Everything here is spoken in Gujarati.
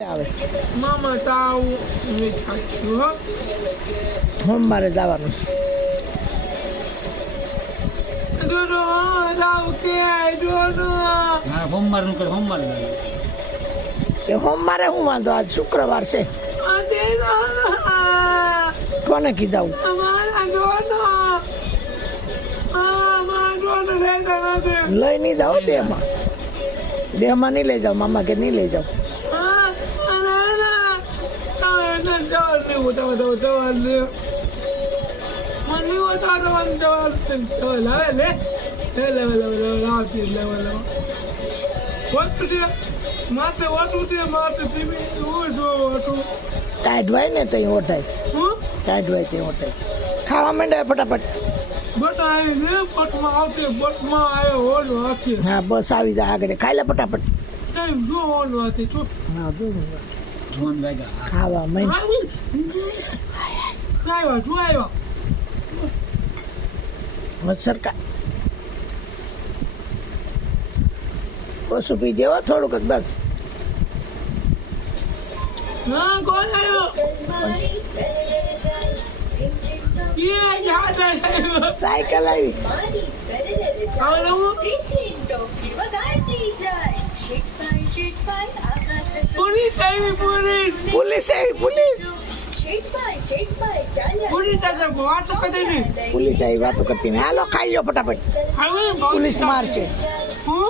આવે મામા તાવ સોમવારે જવાનું છે સોમવારે હું વાંધો આજ શુક્રવાર છે કોને કીધું લઈ નહીં જાઓ દેહમાં નહીં લઈ જાઓ મામા કે નહીં લઈ જાઓ ટાઈટ હોય ને તો ઓટાય ટાઈટ હોય તે ઓટાય ખાવા માંડે ફટાફટ હા બસ આવી જાય આગળ ખાઈ લે ફટાફટ ખાવા સરકાર ઓછું પી જેવો થોડુંક બસ સાયકલ આવી પોલીસ આવી પોલીસ આવી વાતો કરતી ને હાલો ખાઈ લો ફટાફટ પોલીસ મારશે